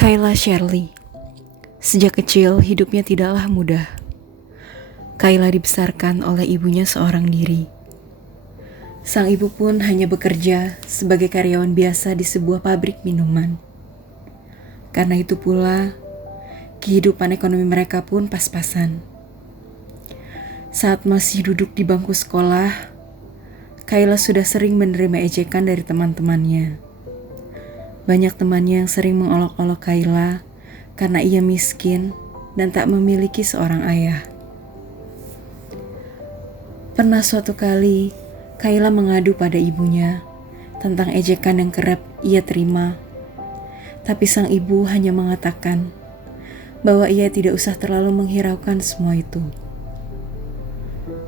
Kayla Shirley. Sejak kecil hidupnya tidaklah mudah. Kayla dibesarkan oleh ibunya seorang diri. Sang ibu pun hanya bekerja sebagai karyawan biasa di sebuah pabrik minuman. Karena itu pula, kehidupan ekonomi mereka pun pas-pasan. Saat masih duduk di bangku sekolah, Kayla sudah sering menerima ejekan dari teman-temannya. Banyak temannya yang sering mengolok-olok Kayla karena ia miskin dan tak memiliki seorang ayah. Pernah suatu kali, Kayla mengadu pada ibunya tentang ejekan yang kerap ia terima. Tapi sang ibu hanya mengatakan bahwa ia tidak usah terlalu menghiraukan semua itu.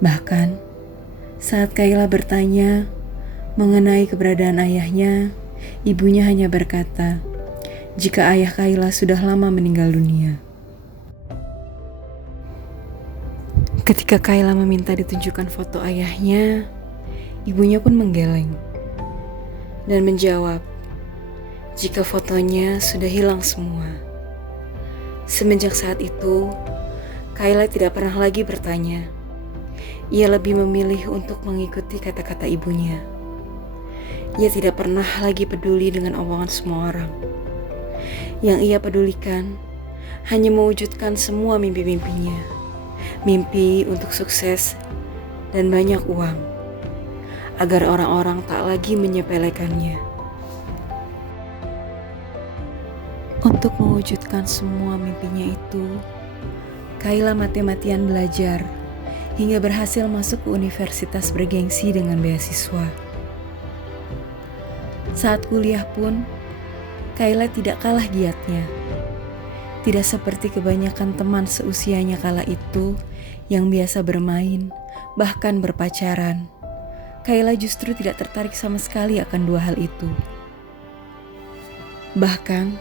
Bahkan, saat Kayla bertanya mengenai keberadaan ayahnya, ibunya hanya berkata, jika ayah Kayla sudah lama meninggal dunia. Ketika Kayla meminta ditunjukkan foto ayahnya, ibunya pun menggeleng dan menjawab, jika fotonya sudah hilang semua. Semenjak saat itu, Kayla tidak pernah lagi bertanya. Ia lebih memilih untuk mengikuti kata-kata ibunya. Ia tidak pernah lagi peduli dengan omongan semua orang. Yang ia pedulikan hanya mewujudkan semua mimpi-mimpinya. Mimpi untuk sukses dan banyak uang, agar orang-orang tak lagi menyepelekannya. Untuk mewujudkan semua mimpinya itu, Kayla mati-matian belajar hingga berhasil masuk ke universitas bergengsi dengan beasiswa. Saat kuliah pun, Kayla tidak kalah giatnya. Tidak seperti kebanyakan teman seusianya kala itu yang biasa bermain, bahkan berpacaran. Kayla justru tidak tertarik sama sekali akan dua hal itu. Bahkan,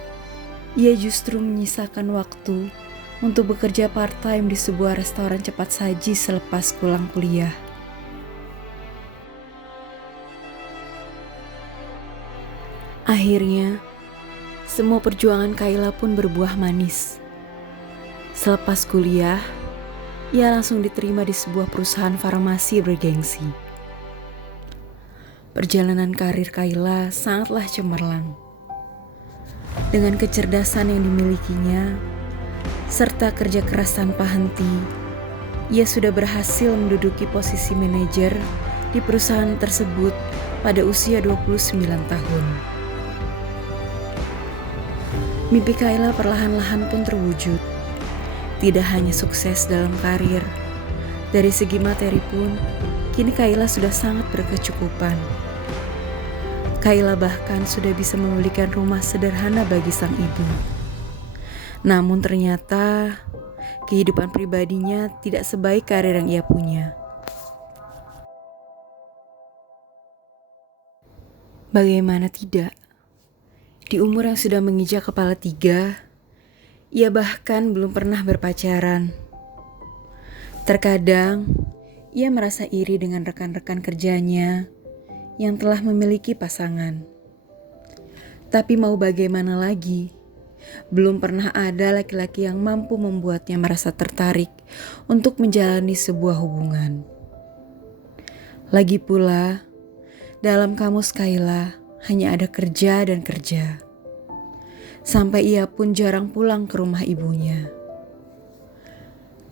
ia justru menyisakan waktu untuk bekerja part-time di sebuah restoran cepat saji selepas pulang kuliah. Akhirnya, semua perjuangan Kayla pun berbuah manis. Selepas kuliah, ia langsung diterima di sebuah perusahaan farmasi bergengsi. Perjalanan karir Kayla sangatlah cemerlang. Dengan kecerdasan yang dimilikinya, serta kerja keras tanpa henti, ia sudah berhasil menduduki posisi manajer di perusahaan tersebut pada usia 29 tahun. Mimpi Kayla perlahan-lahan pun terwujud. Tidak hanya sukses dalam karir, dari segi materi pun, kini Kayla sudah sangat berkecukupan. Kayla bahkan sudah bisa membelikan rumah sederhana bagi sang ibu. Namun ternyata kehidupan pribadinya tidak sebaik karir yang ia punya. Bagaimana tidak? Di umur yang sudah menginjak kepala 3, ia bahkan belum pernah berpacaran. Terkadang, ia merasa iri dengan rekan-rekan kerjanya yang telah memiliki pasangan. Tapi mau bagaimana lagi? Belum pernah ada laki-laki yang mampu membuatnya merasa tertarik untuk menjalani sebuah hubungan. Lagi pula, dalam kamus Kayla hanya ada kerja dan kerja. Sampai ia pun jarang pulang ke rumah ibunya.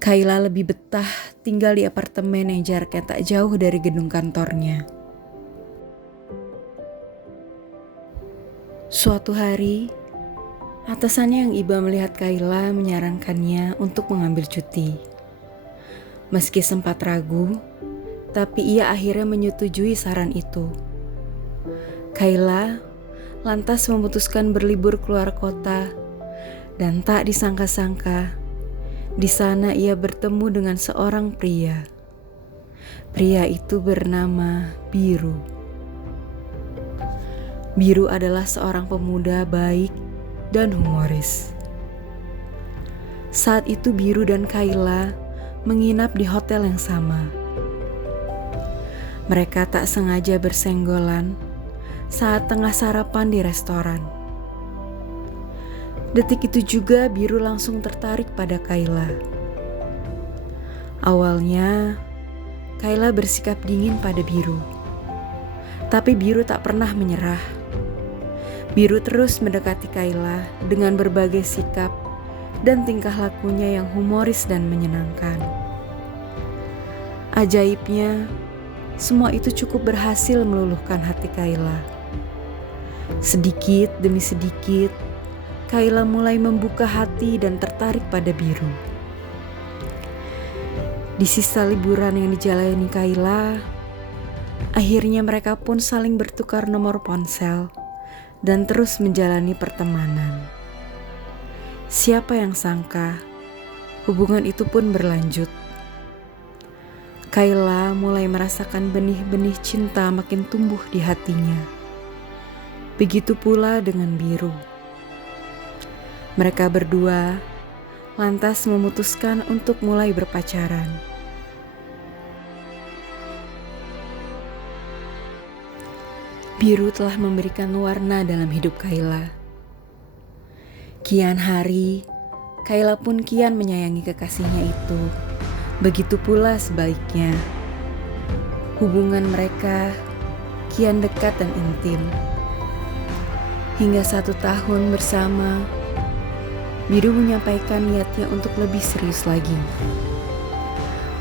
Kayla lebih betah tinggal di apartemen yang jaraknya tak jauh dari gedung kantornya. Suatu hari, atasannya yang iba melihat Kayla menyarankannya untuk mengambil cuti. Meski sempat ragu, tapi ia akhirnya menyetujui saran itu. Kayla lantas memutuskan berlibur keluar kota, dan tak disangka-sangka, di sana ia bertemu dengan seorang pria. Pria itu bernama Biru. Biru adalah seorang pemuda baik dan humoris. Saat itu Biru dan Kayla menginap di hotel yang sama. Mereka tak sengaja bersenggolan saat tengah sarapan di restoran. Detik itu juga Biru langsung tertarik pada Kayla. Awalnya, Kayla bersikap dingin pada Biru. Tapi Biru tak pernah menyerah. Biru terus mendekati Kayla dengan berbagai sikap dan tingkah lakunya yang humoris dan menyenangkan. Ajaibnya, semua itu cukup berhasil meluluhkan hati Kayla. Sedikit demi sedikit, Kayla mulai membuka hati dan tertarik pada Biru. Di sisa liburan yang dijalani Kayla, akhirnya mereka pun saling bertukar nomor ponsel dan terus menjalani pertemanan. Siapa yang sangka, hubungan itu pun berlanjut. Kayla mulai merasakan benih-benih cinta makin tumbuh di hatinya. Begitu pula dengan Biru. Mereka berdua lantas memutuskan untuk mulai berpacaran. Biru telah memberikan warna dalam hidup Kayla. Kian hari, Kayla pun kian menyayangi kekasihnya itu. Begitu pula sebaliknya. Hubungan mereka kian dekat dan intim. Hingga 1 tahun bersama, Biru menyampaikan niatnya untuk lebih serius lagi.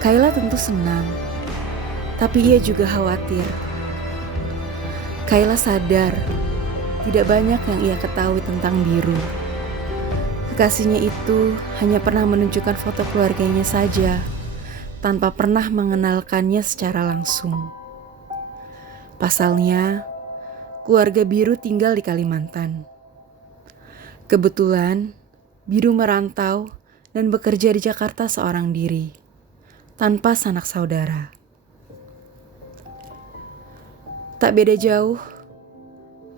Kayla tentu senang, tapi ia juga khawatir. Kayla sadar tidak banyak yang ia ketahui tentang Biru. Kekasihnya itu hanya pernah menunjukkan foto keluarganya saja, tanpa pernah mengenalkannya secara langsung. Pasalnya, keluarga Biru tinggal di Kalimantan. Kebetulan, Biru merantau dan bekerja di Jakarta seorang diri, tanpa sanak saudara. Tak beda jauh,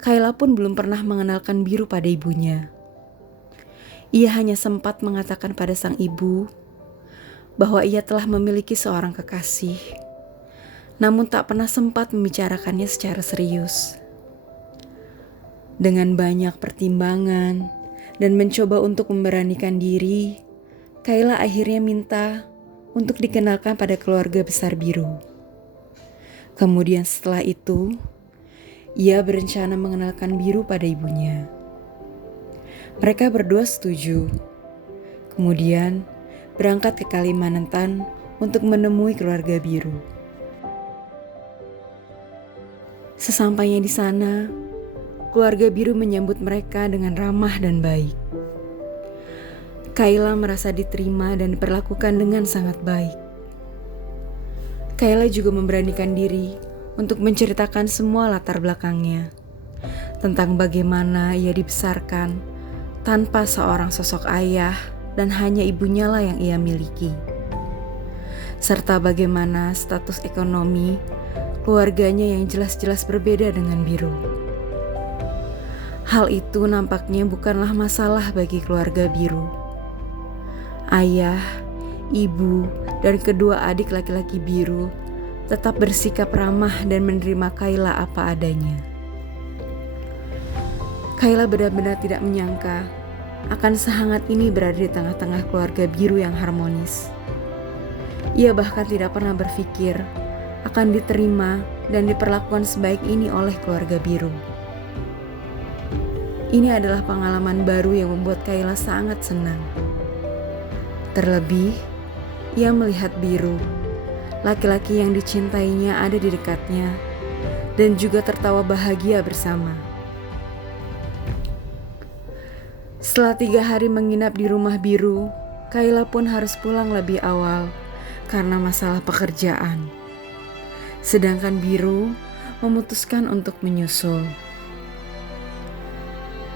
Kayla pun belum pernah mengenalkan Biru pada ibunya. Ia hanya sempat mengatakan pada sang ibu bahwa ia telah memiliki seorang kekasih, namun tak pernah sempat membicarakannya secara serius. Dengan banyak pertimbangan dan mencoba untuk memberanikan diri, Kayla akhirnya minta untuk dikenalkan pada keluarga besar Biru. Kemudian setelah itu, ia berencana mengenalkan Biru pada ibunya. Mereka berdua setuju. Kemudian berangkat ke Kalimantan untuk menemui keluarga Biru. Sesampainya di sana, keluarga Biru menyambut mereka dengan ramah dan baik. Kayla merasa diterima dan diperlakukan dengan sangat baik. Kayla juga memberanikan diri untuk menceritakan semua latar belakangnya, tentang bagaimana ia dibesarkan tanpa seorang sosok ayah dan hanya ibunya lah yang ia miliki, serta bagaimana status ekonomi keluarganya yang jelas-jelas berbeda dengan Biru. Hal itu nampaknya bukanlah masalah bagi keluarga Biru. Ayah, ibu, dan kedua adik laki-laki Biru tetap bersikap ramah dan menerima Kayla apa adanya. Kayla benar-benar tidak menyangka akan sehangat ini berada di tengah-tengah keluarga Biru yang harmonis. Ia bahkan tidak pernah berpikir akan diterima dan diperlakukan sebaik ini oleh keluarga Biru. Ini adalah pengalaman baru yang membuat Kayla sangat senang. Terlebih, ia melihat Biru, laki-laki yang dicintainya ada di dekatnya, dan juga tertawa bahagia bersama. Setelah 3 hari menginap di rumah Biru, Kayla pun harus pulang lebih awal karena masalah pekerjaan. Sedangkan Biru memutuskan untuk menyusul.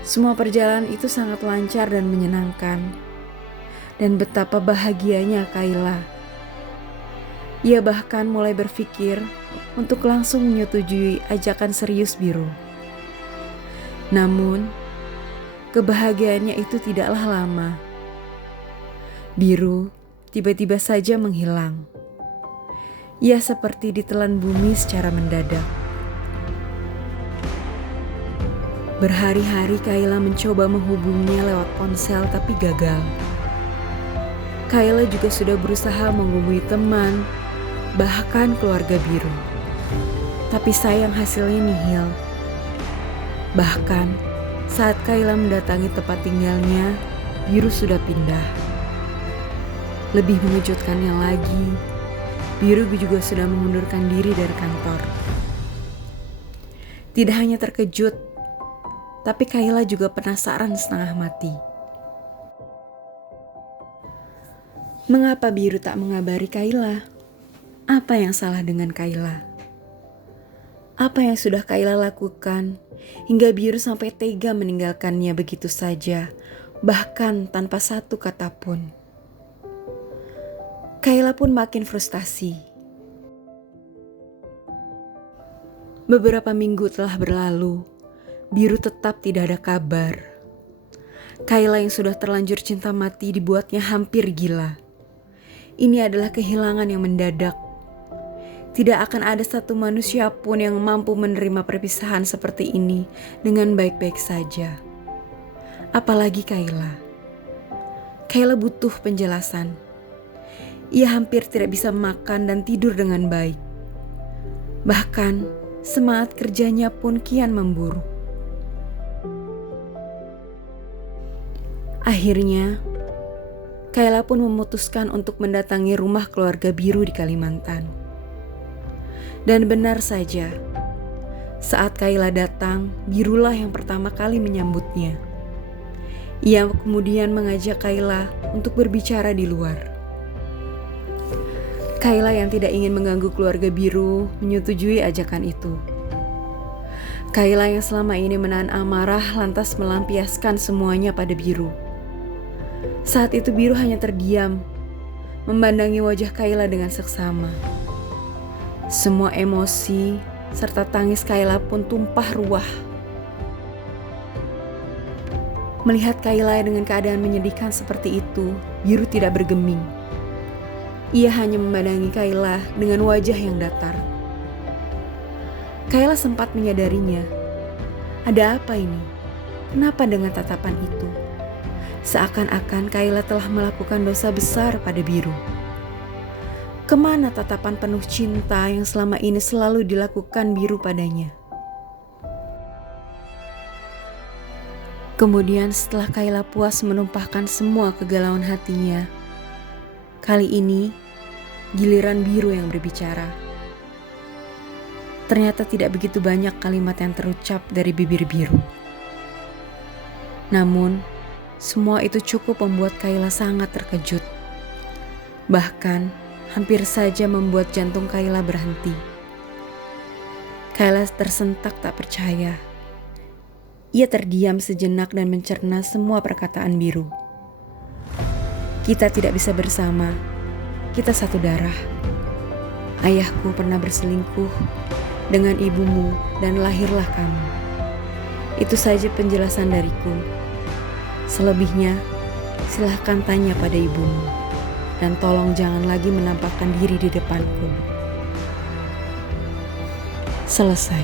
Semua perjalanan itu sangat lancar dan menyenangkan. Dan betapa bahagianya Kayla. Ia bahkan mulai berpikir untuk langsung menyetujui ajakan serius Biru. Namun, kebahagiaannya itu tidaklah lama. Biru tiba-tiba saja menghilang. Ia seperti ditelan bumi secara mendadak. Berhari-hari Kayla mencoba menghubunginya lewat ponsel tapi gagal. Kayla juga sudah berusaha menghubungi teman, bahkan keluarga biru. Tapi sayang hasilnya nihil. Bahkan saat Kayla mendatangi tempat tinggalnya, biru sudah pindah. Lebih mengejutkannya lagi, biru juga sudah mengundurkan diri dari kantor. Tidak hanya terkejut, tapi Kayla juga penasaran setengah mati. Mengapa biru tak mengabari Kayla? Apa yang salah dengan Kayla? Apa yang sudah Kayla lakukan hingga biru sampai tega meninggalkannya begitu saja, bahkan tanpa satu kata pun? Kayla pun makin frustasi. Beberapa minggu telah berlalu, biru tetap tidak ada kabar. Kayla yang sudah terlanjur cinta mati dibuatnya hampir gila. Ini adalah kehilangan yang mendadak. Tidak akan ada satu manusia pun yang mampu menerima perpisahan seperti ini dengan baik-baik saja. Apalagi Kayla. Kayla butuh penjelasan. Ia hampir tidak bisa makan dan tidur dengan baik. Bahkan semangat kerjanya pun kian memburuk. Akhirnya, Kayla pun memutuskan untuk mendatangi rumah keluarga biru di Kalimantan. Dan benar saja, saat Kayla datang, birulah yang pertama kali menyambutnya. Ia kemudian mengajak Kayla untuk berbicara di luar. Kayla yang tidak ingin mengganggu keluarga biru menyetujui ajakan itu. Kayla yang selama ini menahan amarah lantas melampiaskan semuanya pada biru. Saat itu biru hanya terdiam, memandangi wajah Kayla dengan seksama. Semua emosi serta tangis Kayla pun tumpah ruah. Melihat Kayla dengan keadaan menyedihkan seperti itu, biru tidak bergeming. Ia hanya memandangi Kayla dengan wajah yang datar. Kayla sempat menyadarinya. Ada apa ini? Kenapa dengan tatapan itu? Seakan-akan Kayla telah melakukan dosa besar pada biru. Kemana tatapan penuh cinta yang selama ini selalu dilakukan biru padanya? Kemudian setelah Kayla puas menumpahkan semua kegalauan hatinya, kali ini giliran biru yang berbicara. Ternyata tidak begitu banyak kalimat yang terucap dari bibir biru. Namun, semua itu cukup membuat Kayla sangat terkejut. Bahkan, hampir saja membuat jantung Kayla berhenti. Kayla tersentak tak percaya. Ia terdiam sejenak dan mencerna semua perkataan biru. Kita tidak bisa bersama. Kita satu darah. Ayahku pernah berselingkuh dengan ibumu dan lahirlah kamu. Itu saja penjelasan dariku. Selebihnya, silahkan tanya pada ibumu. Dan tolong jangan lagi menampakkan diri di depanku. Selesai.